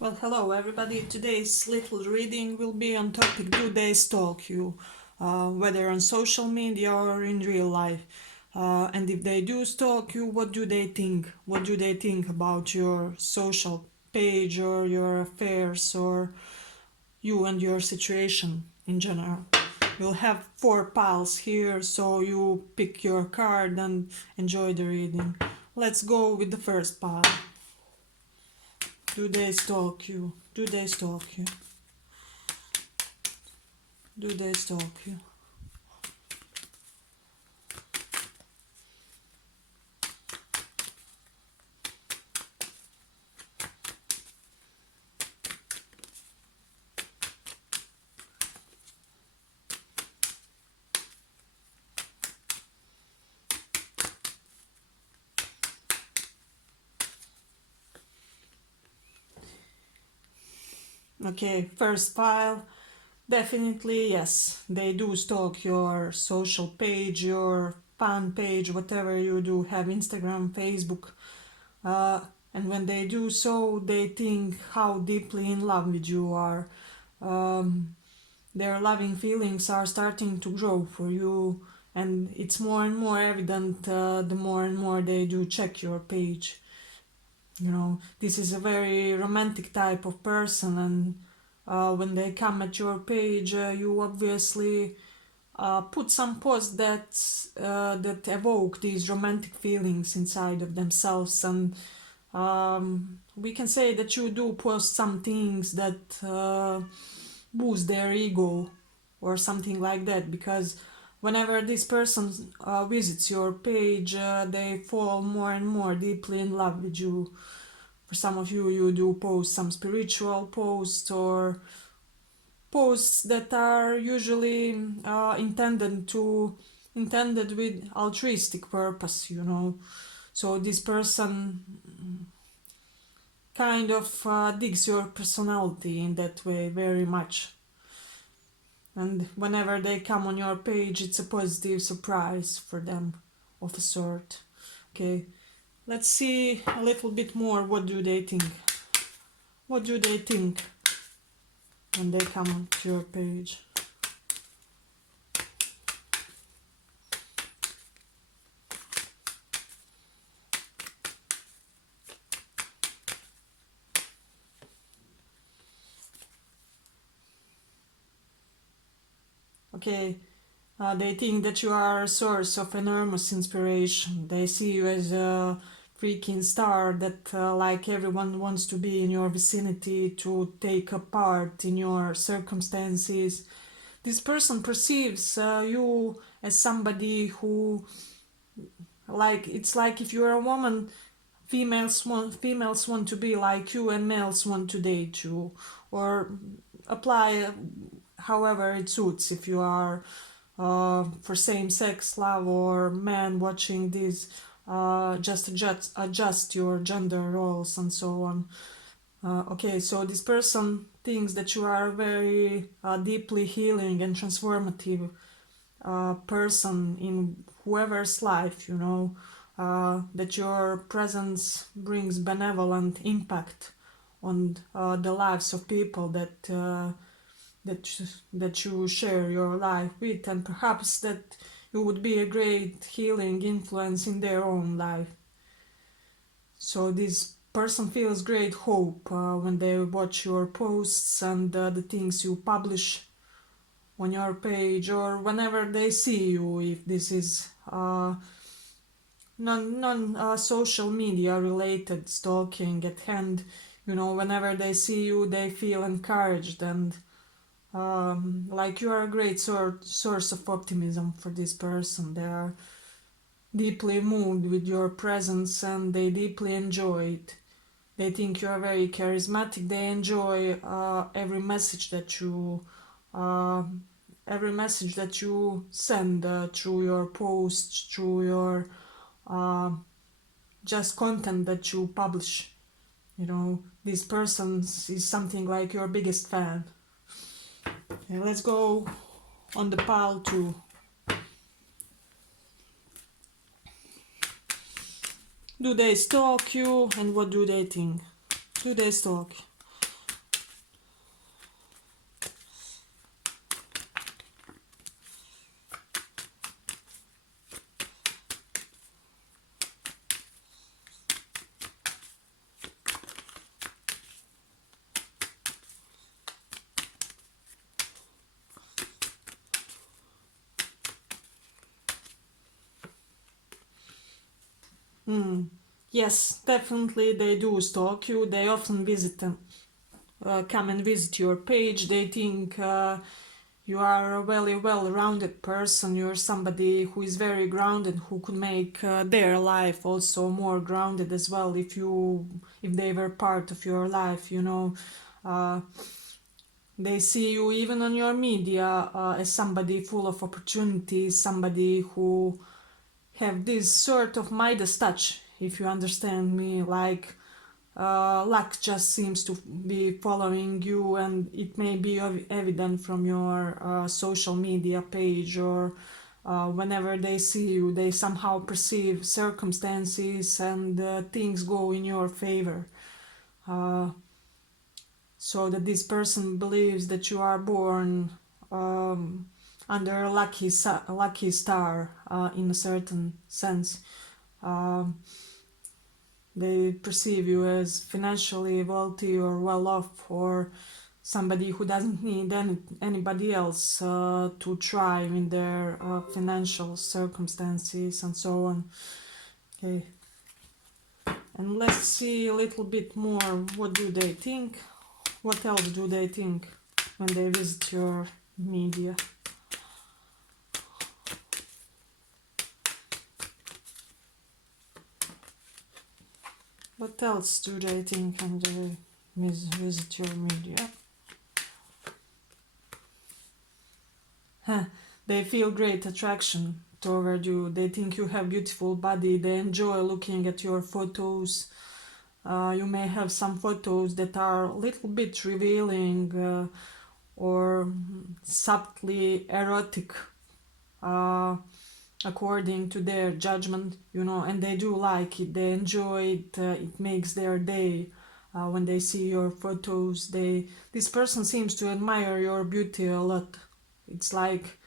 Well, hello everybody. Today's little reading will be on topic do they stalk you, whether on social media or in real life. And if they do stalk you, what do they think? What do they think about your social page or your affairs or you and your situation in general? We'll have 4 piles here, so you pick your card and enjoy the reading. Let's go with the first pile. Do they stalk you? Do they stalk you? Do they stalk you? Okay, first pile. Definitely, yes. They do stalk your social page, your fan page, whatever you do have Instagram, Facebook. And when they do so, they think how deeply in love with you are. Um, their loving feelings are starting to grow for you, and it's more and more evident the more and more they do check your page. This is a very romantic type of person, and when they come at your page, you obviously put some posts that evoke these romantic feelings inside of themselves, and we can say that you do post some things that boost their ego or something like that, because whenever this person visits your page, they fall more and more deeply in love with you. For some of you, you do post some spiritual posts or posts that are usually intended with altruistic purpose. So this person kind of digs your personality in that way very much. And whenever they come on your page, it's a positive surprise for them of a sort. Okay, let's see a little bit more. What do they think? What do they think when they come to your page? Okay, they think that you are a source of enormous inspiration. They see you as a freaking star that, like everyone, wants to be in your vicinity to take a part in your circumstances. This person perceives you as somebody who, like, it's like if you're a woman, females want to be like you and males want to date you, or apply however it suits. If you are for same-sex love or men watching this, just adjust your gender roles and so on. Okay, so this person thinks that you are a very deeply healing and transformative person in whoever's life, that your presence brings benevolent impact on the lives of people that you share your life with, and perhaps that you would be a great healing influence in their own life. So this person feels great hope when they watch your posts and the things you publish on your page, or whenever they see you, if this is non social media related stalking at hand. Whenever they see you, they feel encouraged and like you are a great source of optimism for this person. They are deeply moved with your presence and they deeply enjoy it. They think you are very charismatic. They enjoy uh, every message that you send through your posts, through your uh, just content that you publish. This person is something like your biggest fan. Okay, let's go on the pile 2. Do they stalk you, and what do they think? Do they stalk? Yes, definitely they do stalk you. They often come and visit your page. They think you are a very well-rounded person. You're somebody who is very grounded, who could make their life also more grounded as well. If they were part of your life, uh, they see you even on your media as somebody full of opportunities, somebody who have this sort of Midas touch, if you understand me, like luck just seems to be following you, and it may be evident from your social media page, or whenever they see you, they somehow perceive circumstances and things go in your favor. Uh, so that this person believes that you are born under a lucky star in a certain sense. Um, they perceive you as financially wealthy or well off, or somebody who doesn't need anybody else to thrive in their financial circumstances and so on. Okay, and let's see a little bit more. What do they think? What else do they think when they visit your media? What else do they think when they visit your media? They feel great attraction toward you. They think you have beautiful body. They enjoy looking at your photos. You may have some photos that are a little bit revealing or subtly erotic according to their judgment, and they do like it. They enjoy it. It makes their day. When they see your photos, this person seems to admire your beauty a lot. It's like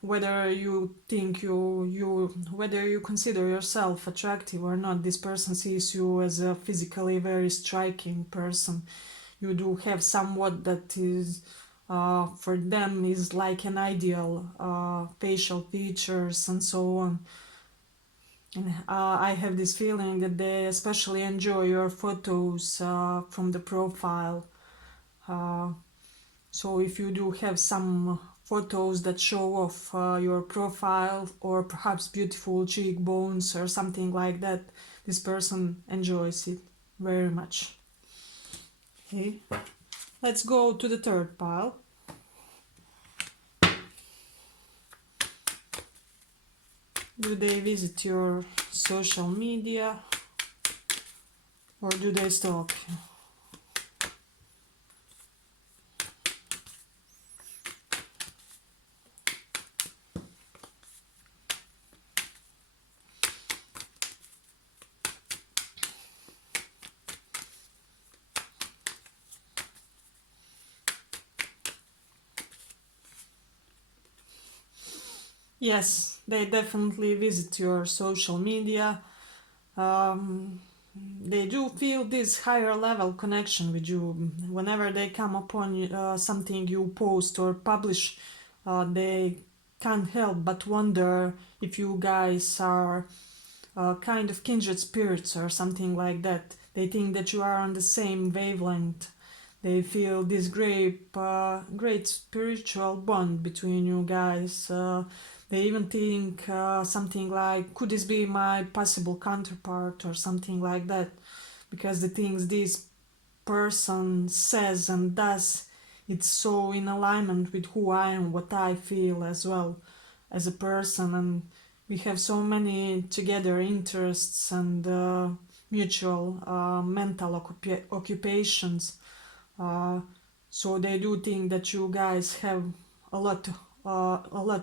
whether you think whether you consider yourself attractive or not, this person sees you as a physically very striking person. You do have somewhat that is for them is like an ideal, facial features and so on. And I have this feeling that they especially enjoy your photos from the profile. uh, So if you do have some photos that show off your profile, or perhaps beautiful cheekbones or something like that, this person enjoys it very much. Okay, let's go to the third pile. Do they visit your social media, or do they stalk you? Yes, they definitely visit your social media. They do feel this higher level connection with you. Whenever they come upon something you post or publish, they can't help but wonder if you guys are kind of kindred spirits or something like that. They think that you are on the same wavelength. They feel this great spiritual bond between you guys. They even think something like, could this be my possible counterpart or something like that? Because the things this person says and does, it's so in alignment with who I am, what I feel as well as a person, and we have so many together interests and mutual mental occupations. uh, so they do think that you guys have a lot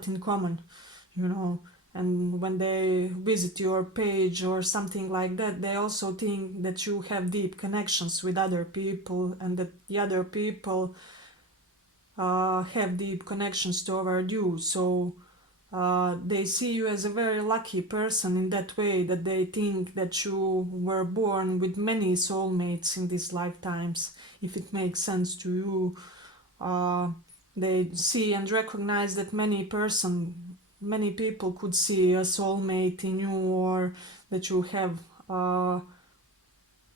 in common, you know. And when they visit your page or something like that, they also think that you have deep connections with other people, and that the other people have deep connections toward you. So they see you as a very lucky person in that way, that they think that you were born with many soulmates in these lifetimes, if it makes sense to you. They see and recognize that many many people could see a soulmate in you, or that you have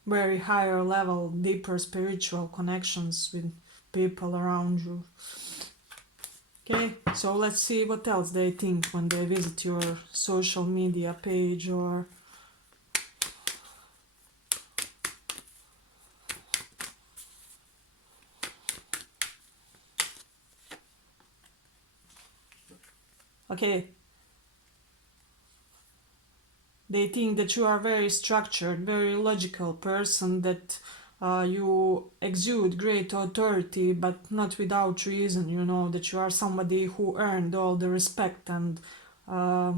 very higher level, deeper spiritual connections with people around you. Okay, so let's see what else they think when they visit your social media page. Or okay, they think that you are very structured, very logical person, that you exude great authority, but not without reason, you know, that you are somebody who earned all the uh,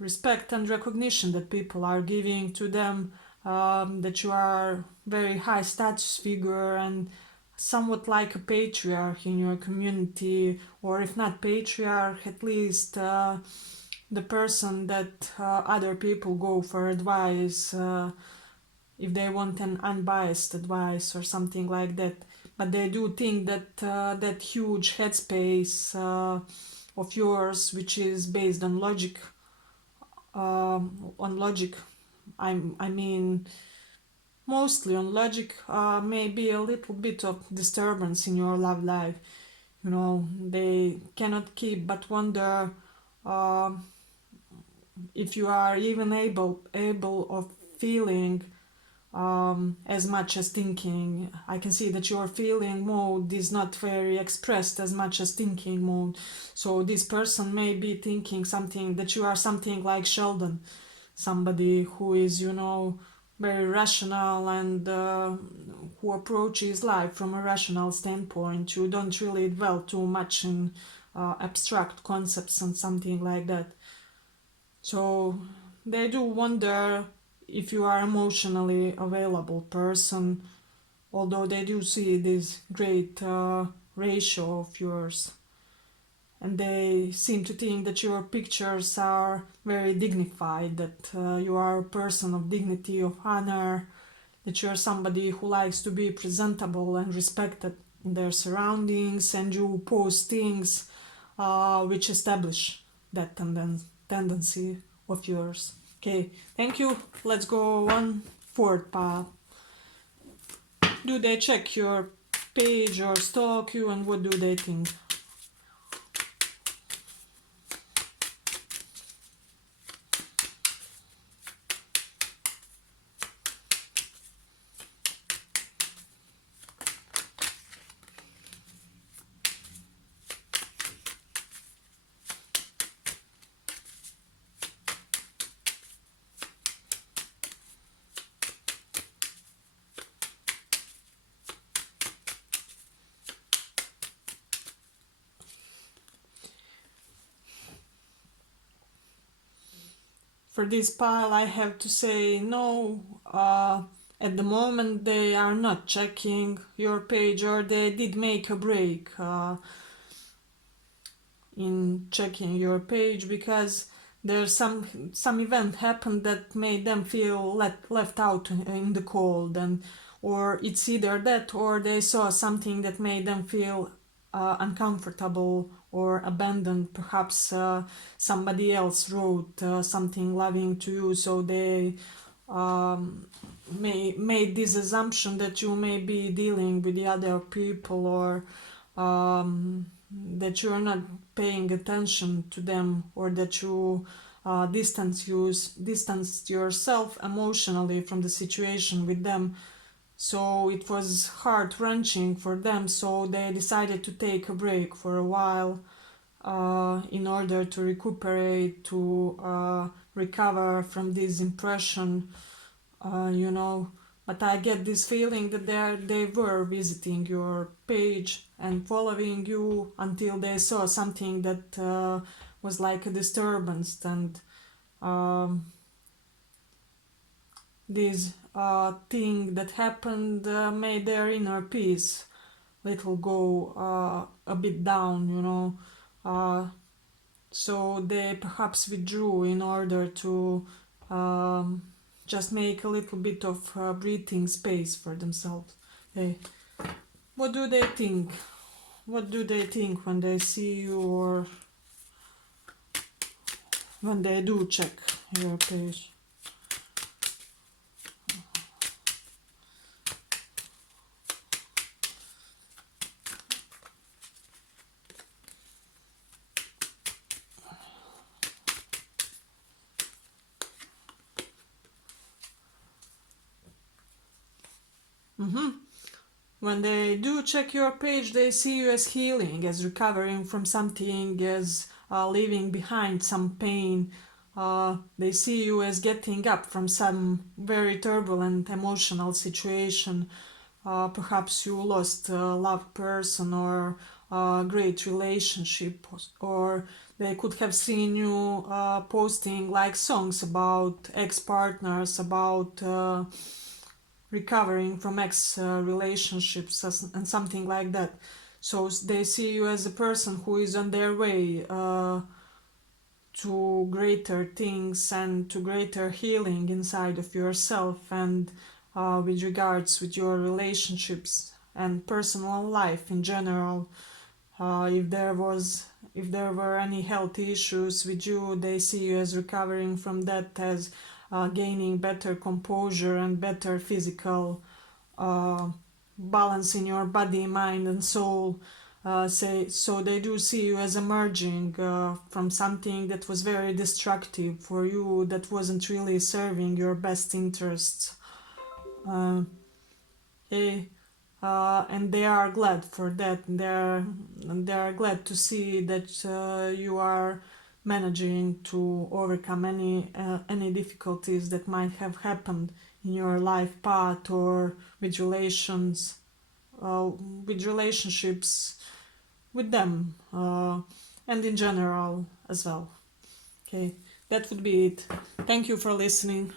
respect and recognition that people are giving to them, that you are very high status figure and somewhat like a patriarch in your community, or if not patriarch, at least the person that other people go for advice if they want an unbiased advice or something like that. But they do think that that huge headspace of yours, which is based on logic, on logic, I mean mostly on logic, may be a little bit of disturbance in your love life. You know, they cannot keep but wonder uh, if you are even able of feeling as much as thinking. I can see that your feeling mode is not very expressed as much as thinking mode. So this person may be thinking something, that you are something like Sheldon, somebody who is, you know, very rational and who approaches life from a rational standpoint. You don't really dwell too much in abstract concepts and something like that. So they do wonder if you are emotionally available person, although they do see this great ratio of yours. And they seem to think that your pictures are very dignified, that you are a person of dignity, of honor, that you are somebody who likes to be presentable and respected in their surroundings, and you post things which establish that tendency of yours. Okay, thank you. Let's go on forward path. Do they check your page or stalk you, and what do they think? For this pile, I have to say no. At the moment, they are not checking your page, or they did make a break in checking your page because there's some event happened that made them feel left out in the cold, and or it's either that or they saw something that made them feel uncomfortable or abandoned. Perhaps somebody else wrote something loving to you, so they made this assumption that you may be dealing with the other people, or that you are not paying attention to them, or that you distanced yourself emotionally from the situation with them. So it was heart-wrenching for them, so they decided to take a break for a while in order to recuperate, to recover from this impression, you know. But I get this feeling that they were visiting your page and following you until they saw something that was like a disturbance, and this thing that happened made their inner peace little go a bit down, you know. So they perhaps withdrew in order to just make a little bit of breathing space for themselves. Okay. What do they think? What do they think when they see you, or when they do check your page. When they do check your page, they see you as healing, as recovering from something, as leaving behind some pain. They see you as getting up from some very turbulent emotional situation. Perhaps you lost a loved person or a great relationship, or they could have seen you posting like songs about ex-partners, about recovering from ex relationships and something like that. So they see you as a person who is on their way to greater things and to greater healing inside of yourself, and with regards with your relationships and personal life in general. If there were any health issues with you, they see you as recovering from that, as gaining better composure and better physical uh, balance in your body, mind, and soul. So they do see you as emerging from something that was very destructive for you, that wasn't really serving your best interests. Uh, hey, and they are glad for that. They are glad to see that you are managing to overcome any difficulties that might have happened in your life path, or with relationships with them, and in general as well. Okay, that would be it. Thank you for listening.